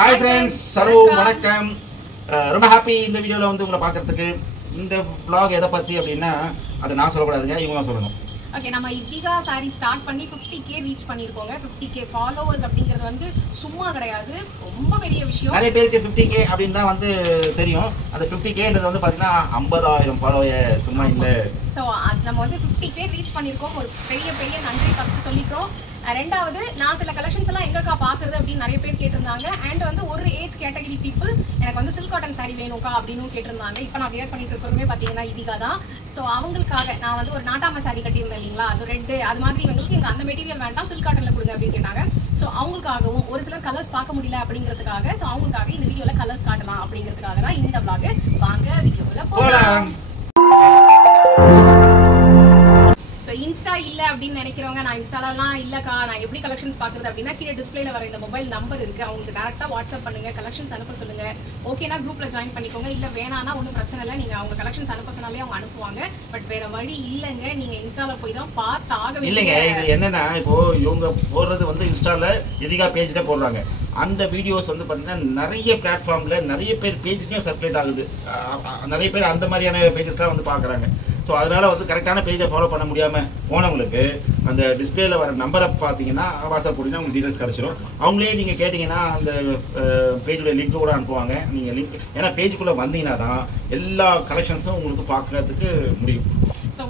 Hi friends, hello, வணக்கம். ரொம்ப happy இந்த வீடியோல வந்து உங்களை பார்க்கிறதுக்கு. இந்த vlog எதை பத்தி அப்படினா அது நான் சொல்லக்கூடாதுங்க, இவங்க தான் சொல்லணும். ஓகே, நம்ம இதிகா சாரி ஸ்டார்ட் பண்ணி 50k ரீச் பண்ணிருக்கோங்க. 50k ஃபாலோவர்ஸ் அப்படிங்கிறது வந்து சும்மா கிடையாது, ரொம்ப பெரிய விஷயம். நிறைய பேருக்கு 50k அப்படினு தான் வந்து தெரியும். அந்த 50kன்றது வந்து பாத்தீங்கன்னா 50000 ஃபாலோவர்ஸ் சும்மா இல்ல. சோ நம்ம வந்து 50k ரீச் பண்ணிருக்கோம். ஒரு பெரிய நன்றி ஃபர்ஸ்ட் சொல்லிக்கிறோம். ரெண்டாவது, நான் சில கலெக்ஷன்ஸ் எல்லாம் எங்கக்கா பாக்குறது அப்படின்னு நிறைய பேர் கேட்டிருந்தாங்க. அண்ட் வந்து ஒரு ஏஜ் கேட்டகரி பீப்புள் எனக்கு வந்து சில்க் காட்டன் சாரி வேணும்க்கா அப்படின்னு கேட்டிருந்தாங்க. இப்போ நான் வியர் பண்ணிட்டு இருக்கிறதுமே பார்த்தீங்கன்னா இதிகா தான். ஸோ அவங்களுக்காக நான் வந்து ஒரு நாட்டாம சாரி கட்டியிருந்தேன் இல்லைங்களா, ஸோ ரெட்டு அது மாதிரி இவங்களுக்கு எனக்கு அந்த மெட்டீரியல் வேண்டாம், சில்க் காட்டன்ல கொடுங்க அப்படின்னு கேட்டாங்க. ஸோ அவங்களுக்காகவும் ஒரு சிலர் கலர்ஸ் பார்க்க முடியல அப்படிங்கிறதுக்காக, ஸோ அவங்களுக்காக இந்த வீடியோல கலர்ஸ் காட்டலாம் அப்படிங்கிறதுக்காக தான் இந்த vlog. வாங்க வீடியோல போகலாம். ஸோ இன்ஸ்டா இல்லை அப்படின்னு நினைக்கிறவங்க, நான் இன்ஸ்டாலலாம் இல்லைக்கா நான் எப்படி கலெக்ஷன்ஸ் பார்க்குறது அப்படின்னா, கீழே டிஸ்பிளேல வர இந்த மொபைல் நம்பர் இருக்குது, அவங்களுக்கு டேரெக்டாக வாட்ஸ்அப் பண்ணுங்கள், கலெக்ஷன்ஸ் அனுப்ப சொல்லுங்கள். ஓகேனா குரூப்பில் ஜாயின் பண்ணிக்கோங்க, இல்லை வேணான்னா ஒன்றும் பிரச்சனை இல்லை, நீங்கள் அவங்க கலெக்ஷன்ஸ் அனுப்ப சொன்னாலே அவங்க அனுப்புவாங்க. பட் வேறு வழி இல்லைங்க, நீங்கள் இன்ஸ்டாவில் போய் தான் பார்த்து ஆக இல்லைங்க. இது என்னன்னா, இப்போ இவங்க போடுறது வந்து இன்ஸ்டாவில் இதிகா பேஜில் போடுறாங்க. அந்த வீடியோஸ் வந்து பார்த்தீங்கன்னா நிறைய பிளாட்ஃபார்மில் நிறைய பேர் பேஜுக்கும் சர்க்குலேட் ஆகுது. நிறைய பேர் அந்த மாதிரியான பேஜஸ்லாம் வந்து பார்க்குறாங்க. ஸோ அதனால் வந்து கரெக்டான பேஜை ஃபாலோ பண்ண முடியாமல் போனவங்களுக்கு அந்த டிஸ்பிளேல வர நம்பரை பார்த்தீங்கன்னா வாட்ஸ்அப் போட்டிங்கன்னா உங்களுக்கு டீட்டெயில்ஸ் கிடச்சிடும். அவங்களே நீங்கள் கேட்டிங்கன்னா அந்த பேஜுடைய லிங்க்கு கூட அனுப்புவாங்க. நீங்கள் லிங்க் ஏன்னா பேஜுக்குள்ளே வந்தீங்கன்னா தான் எல்லா கலெக்ஷன்ஸும் உங்களுக்கு பார்க்கறதுக்கு முடியும். ஸோ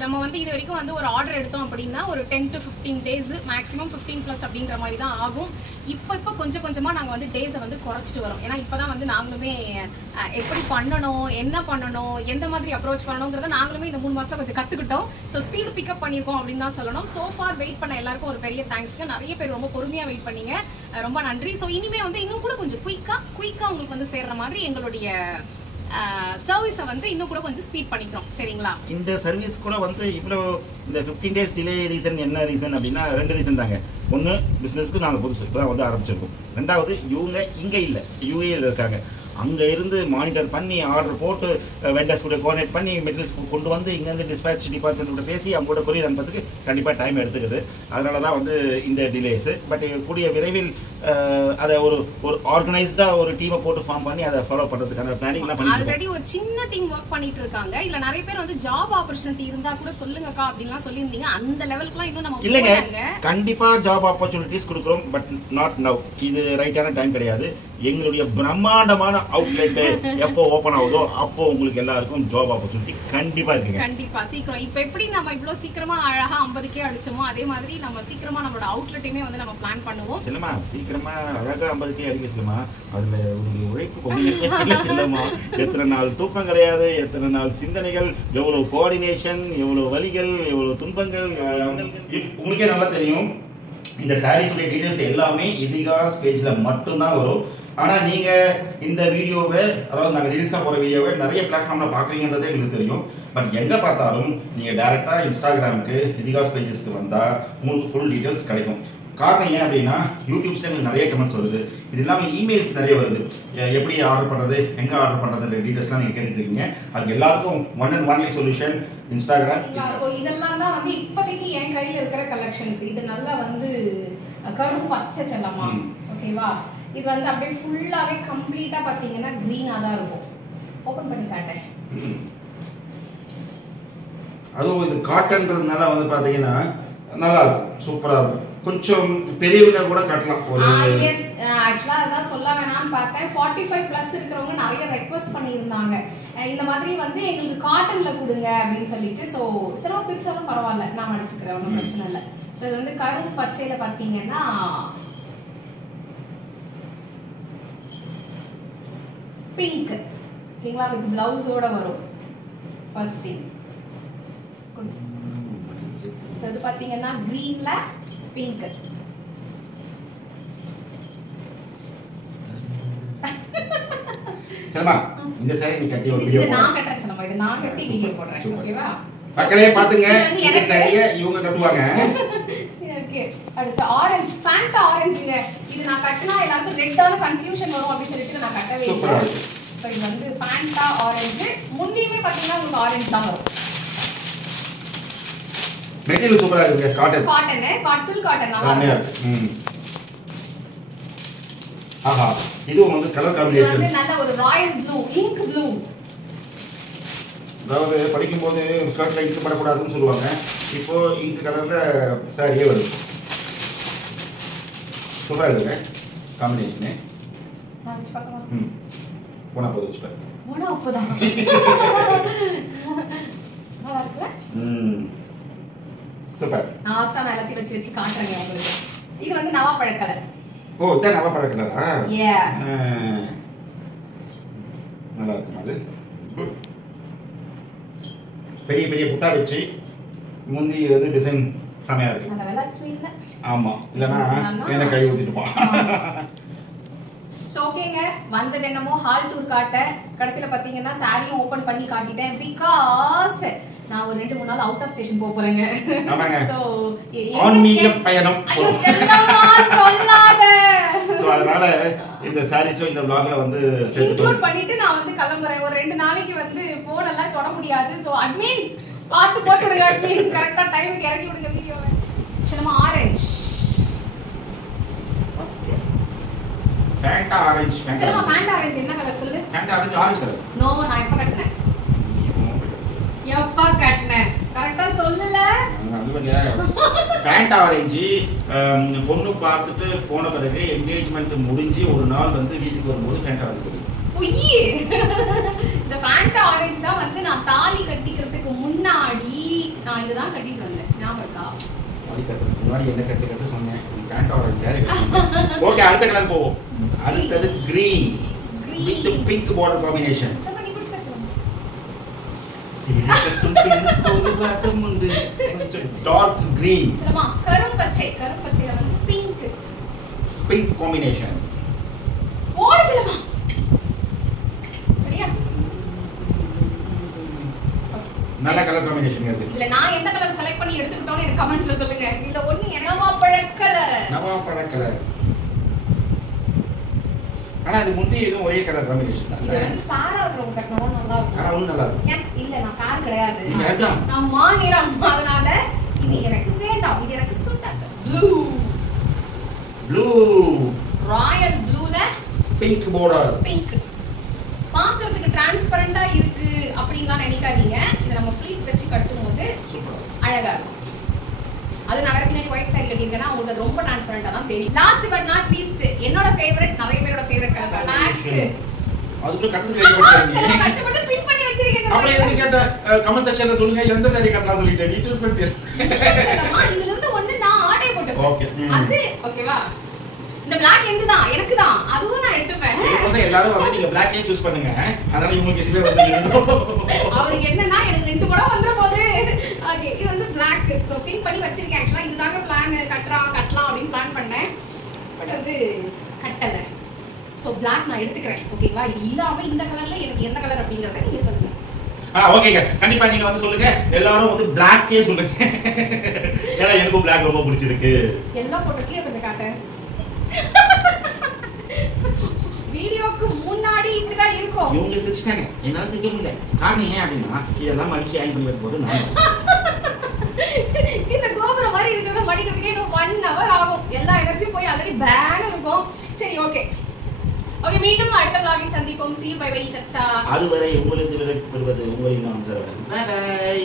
நம்ம வந்து இது வரைக்கும் வந்து ஒரு ஆர்டர் எடுத்தோம் அப்படின்னா ஒரு 10 to 15 டேஸ், மேக்ஸிமம் 15+ அப்படின்ற மாதிரி தான் ஆகும். இப்போ கொஞ்சமாக நாங்கள் வந்து டேஸை வந்து குறைச்சிட்டு வரோம். ஏன்னா இப்போ தான் வந்து நாங்களுமே எப்படி பண்ணணும், என்ன பண்ணணும், எந்த மாதிரி அப்ரோச் பண்ணணுங்கிறத நாங்களுமே இந்த 3 மாதத்தில் கொஞ்சம் கற்றுக்கிட்டோம். ஸோ ஸ்பீடு பிக்கப் பண்ணியிருக்கோம் அப்படின்னு தான் சொல்லணும். ஸோ ஃபார் வெயிட் பண்ண எல்லாருக்கும் ஒரு பெரிய தேங்க்ஸ்ங்க. நிறைய பேர் ரொம்ப பொறுமையாக வெயிட் பண்ணீங்க, ரொம்ப நன்றி. ஸோ இனிமே வந்து இன்னும் கூட கொஞ்சம் குயிக்காக உங்களுக்கு வந்து சேர்ற மாதிரி எங்களுடைய சர்வீஸை வந்து இன்னும் கூட கொஞ்சம் ஸ்பீட் பண்ணிக்கிறோம். சரிங்களா? இந்த சர்வீஸ் கூட வந்து இவ்வளோ இந்த 15 days டிலே ரீசன் என்ன ரீசன் அப்படின்னா 2 ரீசன் தாங்க. ஒன்று, பிஸ்னஸ்க்கு நாங்கள் புதுசு இப்போ தான் வந்து ஆரம்பிச்சிருக்கோம். ரெண்டாவது, இவங்க இங்கே இல்லை, யூஏயில் இருக்காங்க. அங்கே இருந்து மானிட்டர் பண்ணி ஆர்டர் போட்டு வெண்டர்ஸ் கூட கோஆர்டினேட் பண்ணி மெட்டீரியல்ஸ் கொண்டு வந்து இங்கேருந்து டிஸ்பேச் டிபார்ட்மெண்ட் கூட பேசி அவங்களோட கொரியர் அனுப்புறதுக்கு கண்டிப்பாக டைம் எடுத்துக்குது. அதனால தான் வந்து இந்த டிலேஸு. பட் கூடிய விரைவில் அதை ஒரு ஆர்கனைஸ்டாக ஒரு டீமை போட்டு ஃபார்ம் பண்ணி அதை ஃபாலோ பண்ணுறதுக்கான பிளானிங்லாம் பண்ணி ஆல்ரெடி ஒரு சின்ன டீம் ஒர்க் பண்ணிட்டு இருக்காங்க. இல்லை நிறைய பேர் வந்து ஜாப் ஆப்பர்ச்சுனிட்டி இருந்தால் கூட சொல்லுங்கக்கா அப்படின்லாம் சொல்லியிருந்தீங்க. அந்த லெவலுக்குலாம் இன்னும் நம்ம இல்லைங்க. கண்டிப்பாக ஜாப் ஆப்பர்ச்சுனிட்டிஸ் கொடுக்குறோம், பட் நாட் நவ். இது ரைட்டான டைம் கிடையாது. எங்களுடைய பிரம்மாண்டமான அவுட்லெட் எப்போ ஓப்பன் ஆகுதோ அப்போ உங்களுக்கு எல்லாருக்கும் ஜாப் ஆப்பர்ச்சுனிட்டி கண்டிப்பா இருக்குங்க. கண்டிப்பா சீக்கிரம். இப்போ எப்படி நம்ம இவ்வளவு சீக்கிரமா அழகா 50k அடிச்சோமோ அதே மாதிரி நம்ம சீக்கிரமா நம்மளோட அவுட்லெட்டையுமே வந்து நம்ம பிளான் பண்ணுவோம். இல்லம்மா, சீக்கிரமா அழகா 50k அடிக்க சொல்லுமா, அதுல உங்களுடைய உழைப்பு கொஞ்சம் இல்லம்மா. எத்தனை நாள் தூக்கம் கிடையாது, எத்தனை நாள் சிந்தனைகள், எவ்வளவு கோஆர்டினேஷன், எவ்வளவு வலிகள், எவ்வளவு துன்பங்கள் உங்களுக்கே நல்லா தெரியும். இந்த சாரீஸுடைய டீடைல்ஸ் எல்லாமே இதிகாஸ் பேஜில் மட்டும்தான் வரும். ஆனால் நீங்கள் இந்த வீடியோவை, அதாவது நாங்கள் ரீல்ஸாக போகிற வீடியோவை நிறைய பிளாட்ஃபார்மில் பார்க்குறீங்கன்றதே எங்களுக்கு தெரியும். பட் எங்கே பார்த்தாலும் நீங்கள் டேரெக்டாக இன்ஸ்டாகிராமுக்கு இதிகாஸ் பேஜஸ்க்கு வந்தால் உங்களுக்கு ஃபுல் டீட்டெயில்ஸ் கிடைக்கும். காரணம் ஏன் அப்படின்னா, யூடியூப்ஸில் எங்களுக்கு நிறைய கமெண்ட்ஸ் வருது, இது இல்லாமல் இமெயில்ஸ் நிறைய வருது. எப்படி ஆர்டர் பண்ணுறது, எங்கே ஆர்டர் பண்ணுறது டீட்டெயில்ஸ்லாம் நீங்கள் கேட்டுருக்கீங்க. அதுக்கு எல்லாத்துக்கும் one and only solution Instagram. So இதெல்லாம் தான் வந்து இப்போதைக்கு என் கையில் இருக்கிற கலெக்ஷன்ஸ். இது நல்லா வந்து கரும் பச்சை செல்லமா, ஓகேவா? இது வந்து அப்படியே ஃபுல்லாகவே கம்ப்ளீட்டாக பார்த்தீங்கன்னா க்ரீனாக தான் இருக்கும். ஓப்பன் பண்ணி காட்டேன். அதுவும் இது காட்டன்றதுனால வந்து பார்த்தீங்கன்னா நல்லா இருக்கும், சூப்பராக இருக்கும். கொஞ்சம் பெரியவங்க கூட கட்டலாம். எஸ், ஆக்சுவலாக அதான் சொல்ல வேணாம்னு பார்த்தேன். 45+ இருக்கிறவங்க நிறைய ரெக்வஸ்ட் பண்ணியிருந்தாங்க, இந்த மாதிரி வந்து எங்களுக்கு காட்டனில் கொடுங்க அப்படின்னு சொல்லிட்டு. ஸோ சில பிரிச்சாலும் பரவாயில்ல, நான் அடிச்சுக்கிறேன், ஒன்றும் பிரச்சனை இல்லை. ஸோ இது வந்து கரும் பச்சையில் பார்த்தீங்கன்னா பிங்க், ஓகேங்களா, வித் பிளவுஸோட வரும். ஃபர்ஸ்ட் திங் ஸோ இது பார்த்தீங்கன்னா க்ரீன்ல பிங்க். சரிமா, இந்த சாரி நீ கட்டி ஒரு வீடியோ போடு. நான் கட்டறேன் சலமா, இது நான் கட்டி வீடியோ போடுறேன். ஓகேவா? மக்களே பாத்துங்க, இந்த சாரியை இவங்க கட்டுவாங்க. ஓகே, அடுத்து ஆரஞ்சு, ஃபேண்டா ஆரஞ்சுங்க. இது நான் கட்டினா எல்லாருக்கும் ரெட்டான கன்ஃபியூஷன் வரும் அப்படி சொல்லிட்டு நான் கட்டவே இல்லை. ஸோ இது வந்து ஃபேண்டா ஆரஞ்சு. முந்தியுமே பார்த்தீங்கன்னா உங்களுக்கு ஆரஞ்சு தான் வரும். மெட்டீரியல் சூப்பரா இருக்கு. காட்டன் சில்க் காட்டன் நல்லா இருக்கு. ஆஹா இதுவும் வந்து கலர் இது காம்பினேஷன் வந்து நல்ல ஒரு ராயல் ப்ளூ, இங்க் ப்ளூ. அதாவது படிக்கும்போது ஸ்கர்ட்ல இங்க் படக்கூடாதுன்னு சொல்லுவாங்க. இப்போ இங்க் கலர்ல சாரியே வருது. சூப்பரா இருக்கு காம்பினேஷனு. நான் வச்சு பார்க்கவா? போனா போதும் வச்சுட்டேன். போனா அப்போதான். நல்லா இருக்குல்ல? சூப்பர். லாஸ்டா நான் எல்லாத்தையும் வச்சு காட்டுறேங்க உங்களுக்கு. இது வந்து நவாப்பழ கலர். ஓ இதான் நவாப்பழ கலரா? எஸ். நல்லா இருக்கும் அது. பெரிய பெரிய புட்டா வச்சு முந்தி வந்து டிசைன் செமையா இருக்கு. நல்ல வெளாச்சு இல்ல. ஆமா இல்லனா என்ன கழுவி ஊத்திட்டுப்பான். சோ ஓகேங்க, வந்தது என்னமோ ஹால் டூர் காட்ட, கடைசில பாத்தீங்கன்னா சாரியும் ஓபன் பண்ணி காட்டிட்டேன். பிகாஸ் நான் ஒரு 2-3 நாள் அவுட் ஆஃப் ஸ்டேஷன் போறேங்க. ஆமாங்க. சோ ஆன்மீக பயணம். ஐயோ செல்லம்மா சொல்லாத. சோ அதனால இந்த சாரீஸோ இந்த vlogல வந்து இன்க்ளூட் பண்ணிட்டு நான் வந்து கிளம்புறேன். ஒரு 2 நாளைக்கு வந்து போன் எல்லாம் தொட முடியாது. சோ அட்மின் பார்த்து போட்டு விடுங்க. அட்மின் கரெக்ட்டா டைமுக்கு இறக்கி விடுங்க வீடியோவை. Chellamma orange. Fanta orange. Chellamma Fanta orange என்ன கலர் சொல்லு? Fanta orange orange colour. No நான் எப்ப கட்டனேன்? எப்ப கட்டனேன்? கரெக்ட்டா சொல்லல. ஃபேண்டா ஆரஞ்சு பொண்ணு பார்த்துட்டு போன பிறகு என்கேஜ்மென்ட் முடிஞ்சு ஒரு நாள் வந்து வீட்டுக்கு வரும்போது ஃபேண்டா ஆரஞ்சு. பொய். இந்த ஃபேண்டா ஆரஞ்சு தான் வந்து நான் தாலி கட்டிக்கிறதுக்கு முன்னாடி நான் இதுதான் கட்டிட்டு வந்தேன். ஞாபகம் இருக்கா? தாலி கட்டுறதுக்கு முன்னாடி என்ன கட்டி சொன்னேன். Fanta orange sorry. ஓகே அடுத்த கலர் போவோம். அடுத்தது green with pink border combination. நீ பிடிச்சா சொல்லுங்க. ஒரு வாசம் உண்டு. Dark green. செல்லம்மா கரும்பச்சைல வந்து பிங்க் காம்பினேஷன். ஓடு செல்லம்மா. சரியா? நல்ல கலர் காம்பினேஷன் அது. இல்ல நான் எந்த கலர் செலக்ட் பண்ணி எடுத்துக்கிட்டோம்னு எனக்கு கமெண்ட்ஸ்ல சொல்லுங்க. இல்ல ஒண்ணு எனக்கு நவாப்பழ கலர். ஆனா அது முந்தி இதுவும் ஒரே கலர் காம்பினேஷன் தான். இது வந்து ஃபேர் அவுட் கட்டணும் நல்லா இருக்கும். ஆனா ஒண்ணு நல்லா இருக்கும். இல்ல நான் ஃபேர் கிடையாது. இதுதான் நான் மாநிறம் அதனால இது எனக்கு வேண்டாம். இது எனக்கு சூட் ஆகாது. ப்ளூ ராயல் ப்ளூல பிங்க் border. பிங்க் பார்க்கிறதுக்கு டிரான்ஸ்பரண்டா இருக்கு அப்படின்லாம் நினைக்காதீங்க. இத நம்ம ஃப்ளீட்ஸ் வச்சு கட்டும்போது சூப்பரா அழகா இருக்கும். அது நான் வேற பின்னாடி ஒயிட் சாரி கட்டியிருக்கேன்னா உங்களுக்கு அது ரொம்ப டிரான்ஸ்பரண்டா தான் தெரியும். லாஸ்ட் பட் நாட் லீஸ்ட் என்னோட ஃபேவரட், நிறைய பேரோட ஃபேவரட் கலர் Black. அதுக்கு கட்டத்துல ரெடி பண்ணிட்டீங்க. கஷ்டப்பட்டு பின் பண்ணி வச்சிருக்கேன். அப்படியே எதுக்கு கேட்ட கமெண்ட் செக்ஷன்ல சொல்லுங்க எந்த சாரி கட்டலாம் சொல்லிட்டேன். நீ சூஸ் பண்ணிட்டு. இதுல இருந்து ஒண்ணு நான் ஆர்டர் போட்டேன். ஓகே. அது ஓகேவா? இந்த Black எந்துதான் எனக்கு தான். அதுவும் நான் எடுத்துப்பேன். இப்போ எல்லாரும் வந்து நீங்க Black-ஏ சூஸ் பண்ணுங்க. அதனால உங்களுக்கு எதுவே வந்து அவருக்கு என்னன்னா எனக்கு 2 படம் வந்துற போது ஓகே இது வந்து Black. சோ பின் பண்ணி வச்சிருக்கேன். एक्चुअली இதுதாங்க பிளான் கட்டலாம் அப்படினு பிளான் பண்ணேன். பட் அது கட்டல. சோ Black நான் எடுத்துக்கிறேன். ஓகேவா? இது இல்லாம இந்த கலர்ல எனக்கு எந்த கலர் அப்படிங்கறத நீங்க சொல்லுங்க. ஓகேங்க. கண்டிப்பா நீங்க வந்து சொல்லுங்க. எல்லாரும் வந்து Black-ஏ சொல்லுங்க. ஏன்னா எனக்கு Black ரொம்ப பிடிச்சிருக்கு. எல்லாம் போட்டு கீழ கொஞ்சம் காட்டு. வீடியோக்கு முன்னாடி இப்படிதான் இருக்கும். இவங்க சிரிச்சிட்டாங்க. என்னால சிரிக்க முடியல. காரணம் ஏன் அப்படின்னா இதெல்லாம் மடிச்சு ஆயின் பண்ணி வைக்கும்போது நான் இந்த கோபுரம் மாதிரி இருக்கிறத மடிக்கிறதுக்கே இன்னும் 1 hour ஆகும். எல்லா எனர்ஜியும் போய் ஆல்ரெடி பேன் இருக்கும். சரி ஓகே ஓகே மீண்டும் அடுத்த vlog-இல் சந்திப்போம். See you bye bye. அதுவரை உங்களிடம் விடைபெறுவது உங்களின் ஆன்சர். By by.